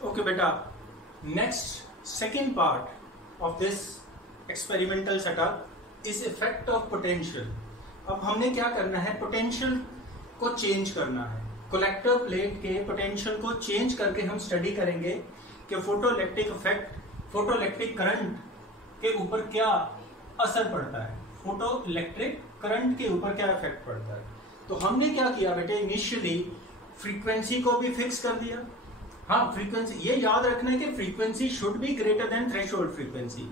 Okay beta, next second part of this experimental setup is effect of potential. अब हमने क्या करना है, पोटेंशियल को चेंज करना है। कलेक्टर प्लेट के पोटेंशियल को चेंज करके हम स्टडी करेंगे कि फोटोइलेक्ट्रिक इफेक्ट, फोटोइलेक्ट्रिक करंट के ऊपर क्या असर पड़ता है, फोटोइलेक्ट्रिक करंट के ऊपर क्या इफेक्ट पड़ता है। तो हमने क्या किया बेटे, इनिशियली फ्रीक्वेंसी को भी फिक्स कर दिया। हाँ, फ्रीक्वेंसी ये याद रखना है कि frequency should be greater than threshold frequency,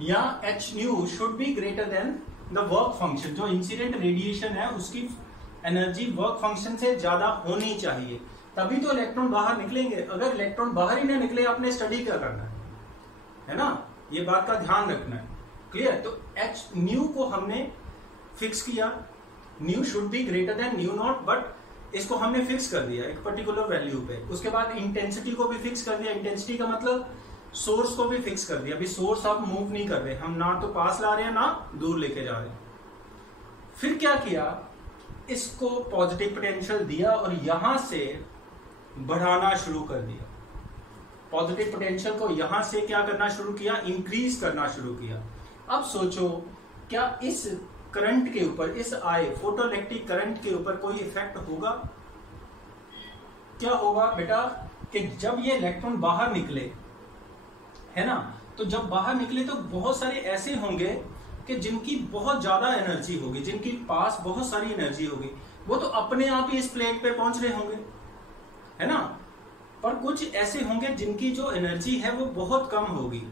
या h nu should be greater than the work function. जो इंसिडेंट रेडिएशन है उसकी एनर्जी वर्क फंक्शन से ज्यादा होनी चाहिए, तभी तो इलेक्ट्रॉन बाहर निकलेंगे। अगर इलेक्ट्रॉन बाहर ही ना निकले, आपने स्टडी क्या करना है ना, ये बात का ध्यान रखना है। क्लियर? तो एच न्यू को हमने फिक्स किया, new should be greater then new not, but इसको हमने फिक्स कर दिया एक पर्टिकुलर वैल्यू पे। उसके बाद इंटेंसिटी को भी फिक्स कर दिया। इंटेंसिटी का मतलब सोर्स को भी फिक्स कर दिया। अभी सोर्स आप मूव नहीं कर रहे, हम ना तो पास ला रहे हैं ना दूर लेके जा रहे हैं। फिर क्या किया, इसको पॉजिटिव पोटेंशियल दिया और यहां से बढ़ाना शुरू कर दिया। पॉजिटिव पोटेंशियल को यहां से क्या करना शुरू किया, इंक्रीज करना शुरू किया। अब सोचो, क्या इस करंट के ऊपर, इस आई फोटोइलेक्ट्रिक करंट के ऊपर कोई इफेक्ट होगा? क्या होगा बेटा कि जब ये इलेक्ट्रॉन बाहर निकले, है ना, तो जब बाहर निकले तो बहुत सारे ऐसे होंगे कि जिनकी बहुत ज्यादा एनर्जी होगी, जिनके पास बहुत सारी एनर्जी होगी, वो तो अपने आप ही इस प्लेट पे पहुंच रहे होंगे, है ना। पर कुछ ऐसे होंगे जिनकी जो एनर्जी है वो बहुत कम होगी।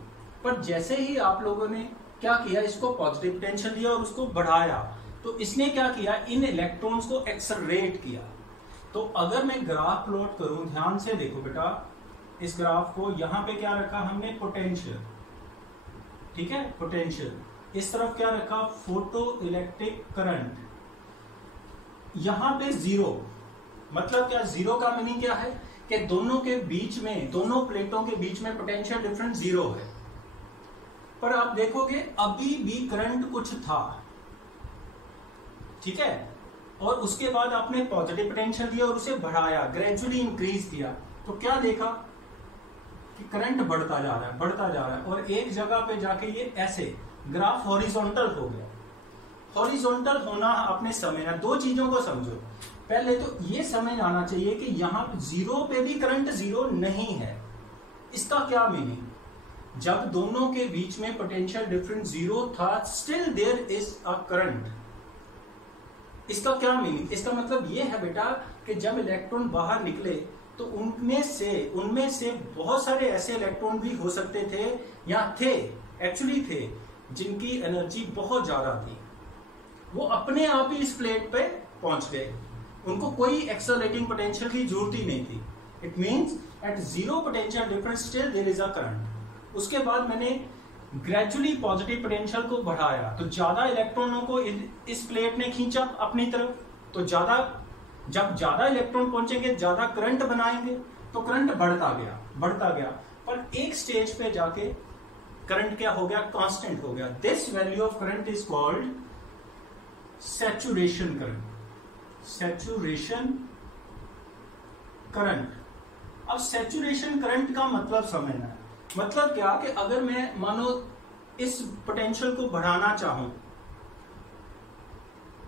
पर जैसे ही आप लोगों ने क्या किया, इसको पॉजिटिव पोटेंशियल दिया और उसको बढ़ाया, तो इसने क्या किया, इन इलेक्ट्रॉन्स को एक्सेलरेट किया। तो अगर मैं ग्राफ प्लॉट करूं, ध्यान से देखो बेटा, इस ग्राफ को यहां पे क्या रखा हमने, पोटेंशियल, ठीक है, पोटेंशियल। इस तरफ क्या रखा, फोटो इलेक्ट्रिक करंट। यहां पे जीरो, मतलब क्या, जीरो का मीनिंग क्या है कि दोनों के बीच में, दोनों प्लेटों के बीच में पोटेंशियल डिफरेंस जीरो है। पर आप देखोगे अभी भी करंट कुछ था, ठीक है, और उसके बाद आपने पॉजिटिव पोटेंशियल दिया और उसे बढ़ाया, ग्रेजुअली इंक्रीज किया, तो क्या देखा कि करंट बढ़ता जा रहा है, बढ़ता जा रहा है, और एक जगह पे जाके ये ऐसे ग्राफ हॉरिजॉन्टल हो गया। हॉरिजॉन्टल होना आपने समझना, दो चीजों को समझो। पहले तो ये समझ आना चाहिए कि यहां जीरो पे भी करंट जीरो नहीं है। इसका क्या मीनिंग, जब दोनों के बीच में पोटेंशियल डिफरेंस जीरो था, still there is a current. इसका क्या मीनिंग, इसका मतलब ये है बेटा कि जब इलेक्ट्रॉन बाहर निकले तो उनमें से बहुत सारे ऐसे इलेक्ट्रॉन भी हो सकते थे, या थे, एक्चुअली थे, जिनकी एनर्जी बहुत ज्यादा थी। वो अपने आप ही इस प्लेट पे पहुंच गए, उनको कोई एक्सेलरेटिंग पोटेंशियल की जरूरत ही नहीं थी। It means at zero potential difference still there is a current. उसके बाद मैंने ग्रेजुअली पॉजिटिव पोटेंशियल को बढ़ाया, तो ज्यादा इलेक्ट्रॉनों को इस प्लेट ने खींचा अपनी तरफ, तो जब ज्यादा इलेक्ट्रॉन पहुंचेंगे ज्यादा करंट बनाएंगे, तो करंट बढ़ता गया, बढ़ता गया। पर एक स्टेज पे जाके करंट क्या हो गया, कांस्टेंट हो गया। This value of current is called saturation current. Saturation current. अब सैचुरेशन करंट का मतलब समझना है। मतलब क्या कि अगर मैं मानो इस पोटेंशियल को बढ़ाना चाहूं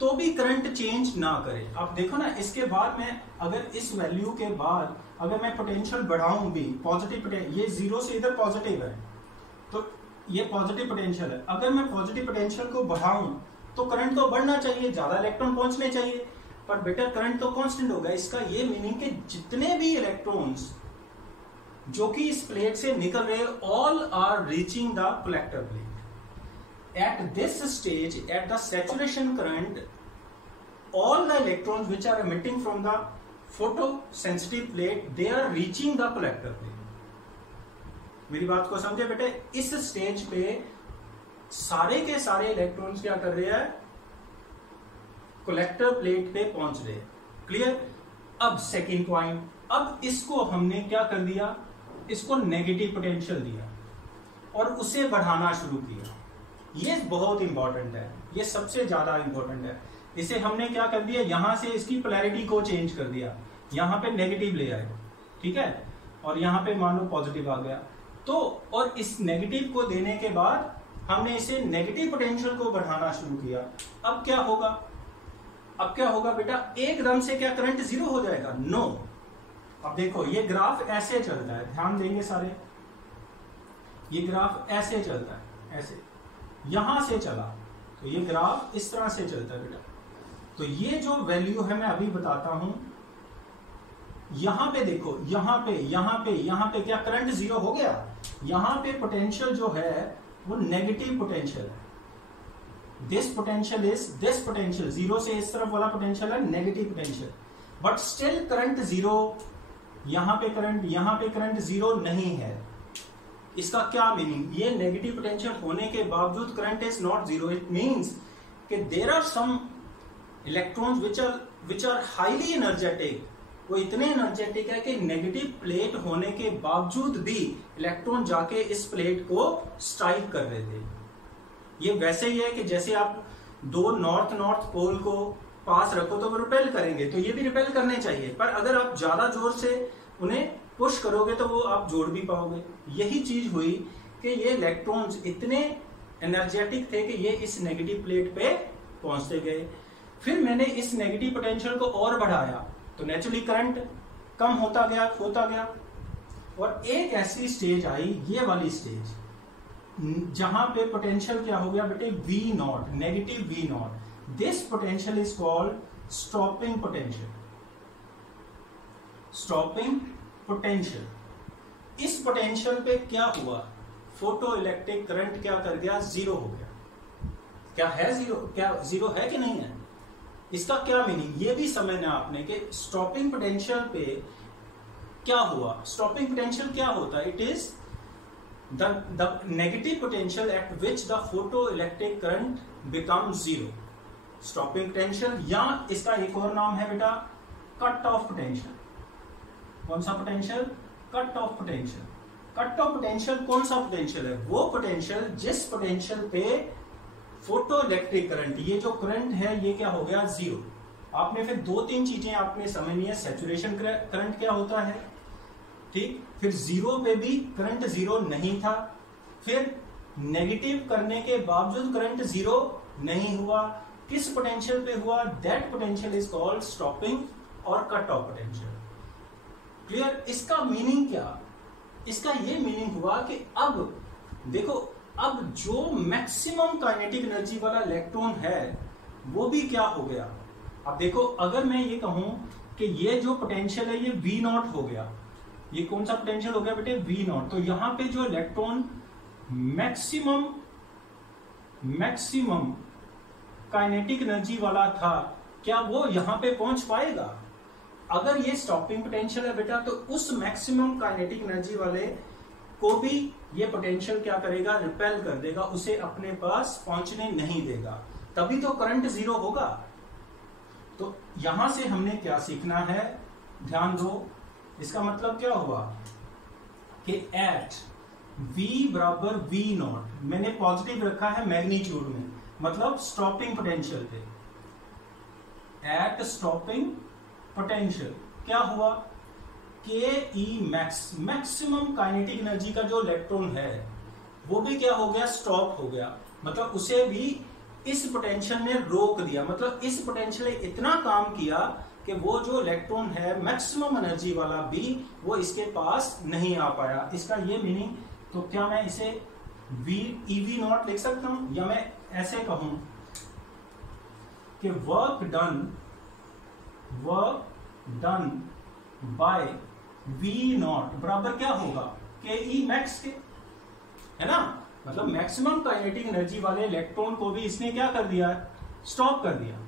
तो भी करंट चेंज ना करे। आप देखो ना, इसके बाद मैं अगर इस वैल्यू के बाद अगर मैं पोटेंशियल बढ़ाऊं भी, पॉजिटिव पोटेंशियल, ये जीरो से इधर पॉजिटिव है, तो ये पॉजिटिव पोटेंशियल है। अगर मैं पॉजिटिव पोटेंशियल को बढ़ाऊं तो करंट तो बढ़ना चाहिए, ज्यादा इलेक्ट्रॉन पहुंचने चाहिए, पर बेटा करंट तो कांस्टेंट होगा। इसका ये मीनिंग कि जितने भी इलेक्ट्रॉन्स जो कि इस प्लेट से निकल रहे, all are reaching the collector plate. At this stage, at the saturation current, all the electrons which are emitting from the photosensitive plate, they are reaching the collector plate. मेरी बात को समझे बेटे, इस स्टेज पे सारे के सारे इलेक्ट्रॉन्स क्या कर रहे हैं, कलेक्टर प्लेट पे पहुंच रहे हैं। क्लियर? अब सेकेंड पॉइंट, अब इसको हमने क्या कर दिया, इसको नेगेटिव पोटेंशियल दिया और उसे बढ़ाना शुरू किया। ये बहुत इंपॉर्टेंट है, ये सबसे ज्यादा इंपॉर्टेंट है। इसे हमने क्या कर दिया, यहां से इसकी पोलैरिटी को चेंज कर दिया, यहां पे नेगेटिव ले आए, ठीक है, और यहाँ पे मान लो पॉजिटिव आ गया। तो और इस नेगेटिव को देने के बाद हमने इसे नेगेटिव पोटेंशियल को बढ़ाना शुरू किया। अब क्या होगा, अब क्या होगा बेटा, एकदम से क्या करंट जीरो हो जाएगा? नो। अब देखो ये ग्राफ ऐसे चलता है, ध्यान देंगे सारे, ये ग्राफ ऐसे चलता है, ऐसे यहां से चला तो ये ग्राफ इस तरह से चलता है बेटा। तो ये जो वैल्यू है मैं अभी बताता हूं, यहां पे देखो, यहां पे क्या करंट जीरो हो गया? यहां पे पोटेंशियल जो है वो नेगेटिव पोटेंशियल है। दिस पोटेंशियल जीरो से इस तरफ वाला पोटेंशियल है negative potential, but still current zero. यहां पे करंट जीरो नहीं है। इसका क्या मीनिंग? ये नेगेटिव पोटेंशियल होने के बावजूद current is not zero. It means कि there are some electrons which are highly energetic. वो इतने एनर्जेटिक है कि नेगेटिव प्लेट होने के बावजूद भी इलेक्ट्रॉन जाके इस प्लेट को स्ट्राइक कर रहे थे। ये वैसे ही है कि जैसे आप दो नॉर्थ पोल को पास रखो तो वो रिपेल करेंगे, तो ये भी रिपेल करने चाहिए, पर अगर आप ज्यादा जोर से उन्हें पुश करोगे तो वो आप जोड़ भी पाओगे। यही चीज हुई कि ये इलेक्ट्रॉन्स इतने एनर्जेटिक थे कि ये इस नेगेटिव प्लेट पे पहुंचते गए। फिर मैंने इस नेगेटिव पोटेंशियल को और बढ़ाया तो नेचुरली करंट कम होता गया, और एक ऐसी स्टेज आई, ये वाली स्टेज, जहां पे पोटेंशियल क्या हो गया बेटे? V not, negative V not. This potential is called stopping potential. Stopping potential. इस पोटेंशियल पे क्या हुआ? फोटो इलेक्ट्रिक करंट क्या कर गया? जीरो हो गया। क्या है जीरो? क्या जीरो है कि नहीं है? इसका क्या मीनिंग? ये भी समझना आपने कि स्टॉपिंग पोटेंशियल पे क्या हुआ। स्टॉपिंग पोटेंशियल क्या होता है? It is the negative potential at which the photoelectric current becomes zero. Stopping potential, या इसका एक और नाम है बेटा कट ऑफ पोटेंशियल। कौन सा potential? Cut off potential. Cut off potential कौन सा पोटेंशियल है? वो पोटेंशियल जिस पोटेंशियल पे फोटो इलेक्ट्रिक करंट, ये जो करंट है ये क्या हो गया? जीरो। आपने फिर दो तीन चीजें आपने समझनी है। सैचुरेशन करंट क्या होता है, ठीक, फिर जीरो पे भी करंट जीरो नहीं था, फिर नेगेटिव करने के बावजूद करंट जीरो नहीं हुआ। किस पोटेंशियल पे हुआ? That potential is called stopping और कट ऑफ पोटेंशियल। क्लियर? इसका मीनिंग क्या? इसका ये मीनिंग हुआ कि अब देखो, अब जो मैक्सिमम काइनेटिक एनर्जी वाला इलेक्ट्रॉन है वो भी क्या हो गया? अब देखो, अगर मैं ये कहूं कि ये जो पोटेंशियल है ये V नॉट हो गया, ये कौन सा पोटेंशियल हो गया बेटे? V not. तो यहां पे जो इलेक्ट्रॉन मैक्सिमम काइनेटिक एनर्जी वाला था, क्या वो यहां पे पहुंच पाएगा? अगर ये स्टॉपिंग पोटेंशियल है बेटा, तो उस मैक्सिमम काइनेटिक एनर्जी वाले को भी ये पोटेंशियल क्या करेगा? रिपेल कर देगा, उसे अपने पास पहुंचने नहीं देगा, तभी तो करंट जीरो होगा। तो यहां से हमने क्या सीखना है? ध्यान दो, इसका मतलब क्या हुआ कि एट V बराबर V नॉट, मैंने पॉजिटिव रखा है मैग्नीट्यूड में, मतलब स्टॉपिंग पोटेंशियल पे। एट स्टॉपिंग पोटेंशियल क्या हुआ? के मैक्स, मैक्सिमम काइनेटिक एनर्जी का जो इलेक्ट्रॉन है वो भी क्या हो गया? स्टॉप हो गया, मतलब उसे भी इस पोटेंशियल ने रोक दिया। मतलब इस पोटेंशियल ने इतना काम किया कि वो जो इलेक्ट्रॉन है मैक्सिमम एनर्जी वाला भी वो इसके पास नहीं आ पाया। इसका ये मीनिंग, तो क्या मैं इसे EV नॉट लिख सकता हूं, या मैं ऐसे कहूं कि work done bye V not बराबर क्या होगा? के मैक्स के, है ना? मतलब मैक्सिमम काइनेटिक एनर्जी वाले इलेक्ट्रॉन को भी इसने क्या कर दिया? स्टॉप कर दिया।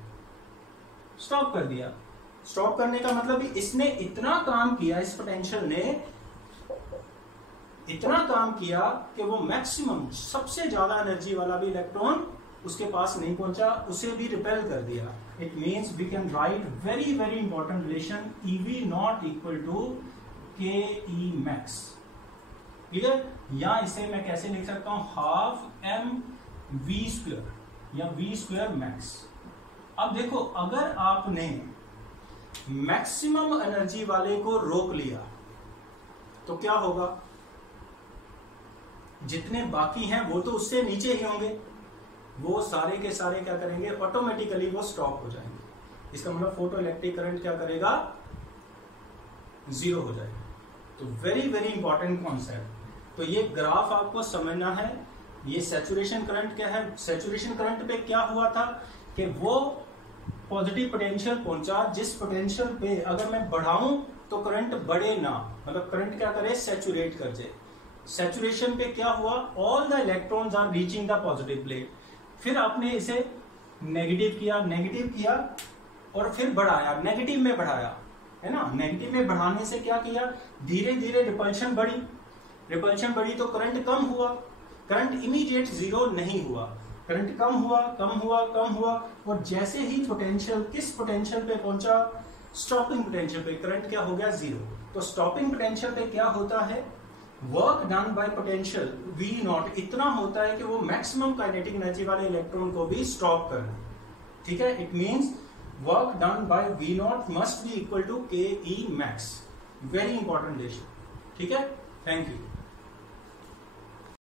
स्टॉप करने का मतलब इसने इतना काम किया, इस पोटेंशियल ने इतना काम किया कि वो मैक्सिमम, सबसे ज्यादा एनर्जी वाला भी इलेक्ट्रॉन उसके पास नहीं पहुंचा, उसे भी रिपेल कर दिया। It means we can write very very important relation, EV not equal to K max. Clear? या इसे मैं कैसे लिख सकता हूं? हाफ mv² या v² मैक्स। अब देखो, अगर आपने मैक्सिमम एनर्जी वाले को रोक लिया तो क्या होगा, जितने बाकी हैं वो तो उससे नीचे ही होंगे, वो सारे के सारे क्या करेंगे, ऑटोमेटिकली वो स्टॉप हो जाएंगे। इसका मतलब फोटो इलेक्ट्रिक करंट क्या करेगा, जीरो हो जाएगा। तो वेरी वेरी इंपॉर्टेंट कॉन्सेप्ट। तो ये ग्राफ आपको समझना है। ये सैचुरेशन करंट क्या है, सैचुरेशन करंट पे क्या हुआ था कि वो पॉजिटिव पोटेंशियल पहुंचा, जिस पोटेंशियल पे अगर मैं बढ़ाऊं तो करंट बढ़े ना, मतलब करंट क्या करे, सैचुरेट कर जाए। सैचुरेशन पे क्या हुआ, all the electrons are reaching the positive plate. फिर आपने इसे नेगेटिव किया और फिर बढ़ाया, नेगेटिव में बढ़ाया, है ना। नेगेटिव में बढ़ाने से क्या किया, धीरे धीरे रिपल्शन बढ़ी तो करंट कम हुआ। करंट इमीडिएट जीरो नहीं हुआ, करंट कम हुआ और जैसे ही पोटेंशियल किस पोटेंशियल पे पहुंचा, स्टॉपिंग पोटेंशियल पे, करंट क्या हो गया, जीरो। तो स्टॉपिंग पोटेंशियल पे क्या होता है, work done bye potential V0 इतना होता है कि वो मैक्सिमम काइनेटिक एनर्जी वाले इलेक्ट्रॉन को भी स्टॉप कर दे। ठीक है, it means work done by V0 must be equal to KE max। Very important ratio. ठीक है, थैंक यू।